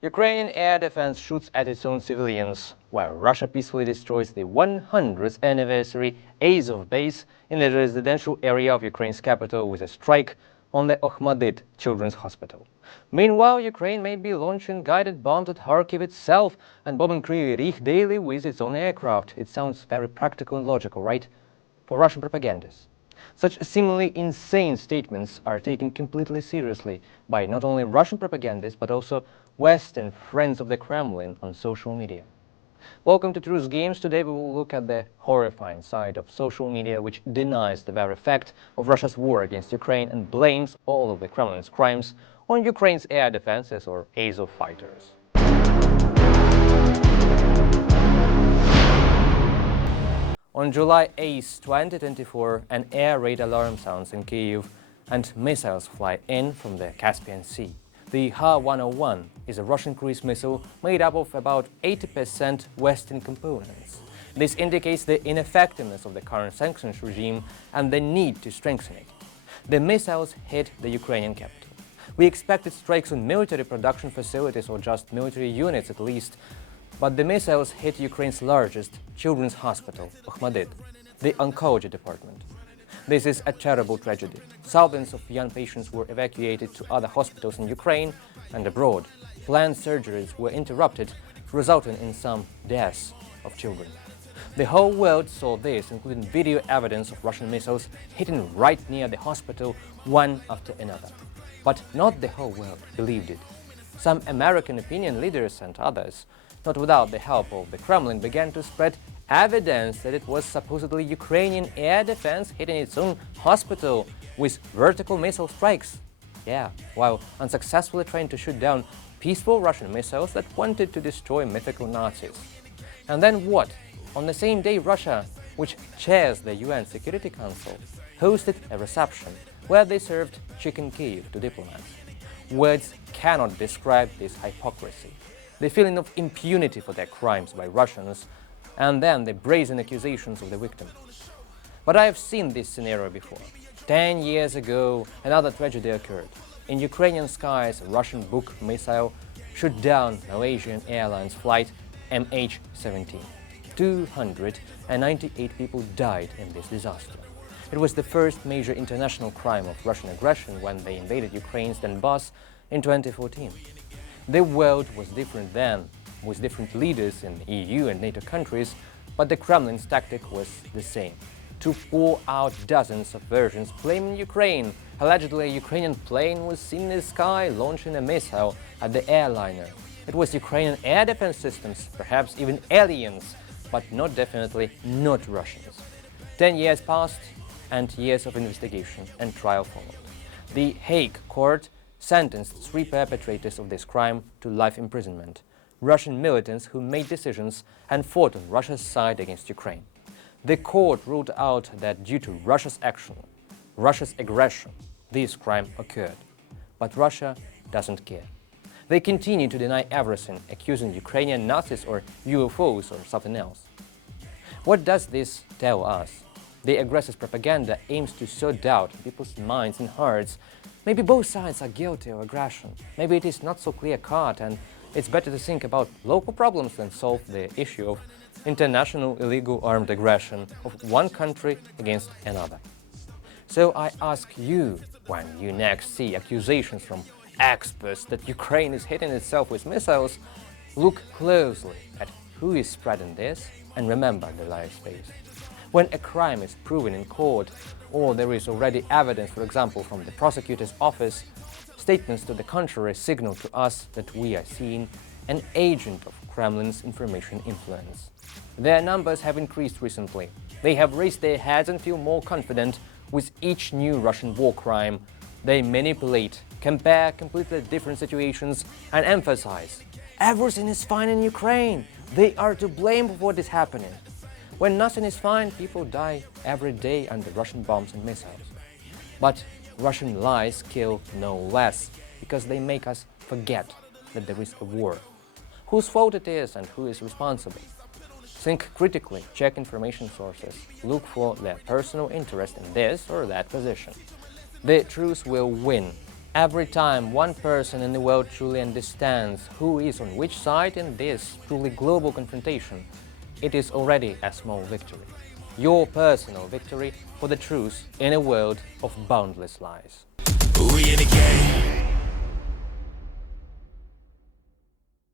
Ukrainian air defense shoots at its own civilians, while Russia peacefully destroys the 100th anniversary Azov base in the residential area of Ukraine's capital with a strike on the Okhmadit Children's Hospital. Meanwhile, Ukraine may be launching guided bombs at Kharkiv itself and bombing Kryvyi Rih daily with its own aircraft. It sounds very practical and logical, right? For Russian propagandists. Such seemingly insane statements are taken completely seriously by not only Russian propagandists but also Western friends of the Kremlin on social media. Welcome to Truth Games. Today we will look at the horrifying side of social media, which denies the very fact of Russia's war against Ukraine and blames all of the Kremlin's crimes on Ukraine's air defenses or Azov fighters. On July 8, 2024, an air raid alarm sounds in Kyiv and missiles fly in from the Caspian Sea. The Ha-101 is a Russian cruise missile made up of about 80% Western components. This indicates the ineffectiveness of the current sanctions regime and the need to strengthen it. The missiles hit the Ukrainian capital. We expected strikes on military production facilities or just military units at least, but the missiles hit Ukraine's largest children's hospital, Okhmadit, the oncology department. This is a terrible tragedy. Thousands of young patients were evacuated to other hospitals in Ukraine and abroad. Planned surgeries were interrupted, resulting in some deaths of children. The whole world saw this, including video evidence of Russian missiles hitting right near the hospital, one after another. But not the whole world believed it. Some American opinion leaders and others, not without the help of the Kremlin, began to spread evidence that it was supposedly Ukrainian air defense hitting its own hospital with vertical missile strikes. Yeah, while unsuccessfully trying to shoot down peaceful Russian missiles that wanted to destroy mythical Nazis. And then what? On the same day, Russia, which chairs the UN Security Council, hosted a reception where they served chicken Kyiv to diplomats. Words cannot describe this hypocrisy. The feeling of impunity for their crimes by Russians, and then the brazen accusations of the victim. But I have seen this scenario before. 10 years ago, another tragedy occurred. In Ukrainian skies, a Russian Buk missile shot down Malaysian Airlines flight MH17. 298 people died in this disaster. It was the first major international crime of Russian aggression when they invaded Ukraine's Donbass in 2014. The world was different then, with different leaders in the EU and NATO countries, but the Kremlin's tactic was the same: to pour out dozens of versions blaming Ukraine. Allegedly, a Ukrainian plane was seen in the sky launching a missile at the airliner. It was Ukrainian air defense systems, perhaps even aliens, but definitely not Russians. 10 years passed, and years of investigation and trial followed. The Hague court sentenced 3 perpetrators of this crime to life imprisonment, Russian militants who made decisions and fought on Russia's side against Ukraine. The court ruled out that due to Russia's action, Russia's aggression, this crime occurred. But Russia doesn't care. They continue to deny everything, accusing Ukrainian Nazis or UFOs or something else. What does this tell us? The aggressor's propaganda aims to sow doubt in people's minds and hearts. Maybe both sides are guilty of aggression. Maybe it is not so clear-cut, and it's better to think about local problems than solve the issue of international illegal armed aggression of one country against another. So I ask you, when you next see accusations from experts that Ukraine is hitting itself with missiles, look closely at who is spreading this and remember the lies faced. When a crime is proven in court, or there is already evidence, for example, from the prosecutor's office, statements to the contrary signal to us that we are seeing an agent of Kremlin's information influence. Their numbers have increased recently. They have raised their heads and feel more confident with each new Russian war crime. They manipulate, compare completely different situations, and emphasize, everything is fine in Ukraine. They are to blame for what is happening. When nothing is fine, people die every day under Russian bombs and missiles. But Russian lies kill no less, because they make us forget that there is a war. Whose fault it is and who is responsible? Think critically, check information sources, look for their personal interest in this or that position. The truth will win. Every time one person in the world truly understands who is on which side in this truly global confrontation, it is already a small victory. Your personal victory for the truth in a world of boundless lies.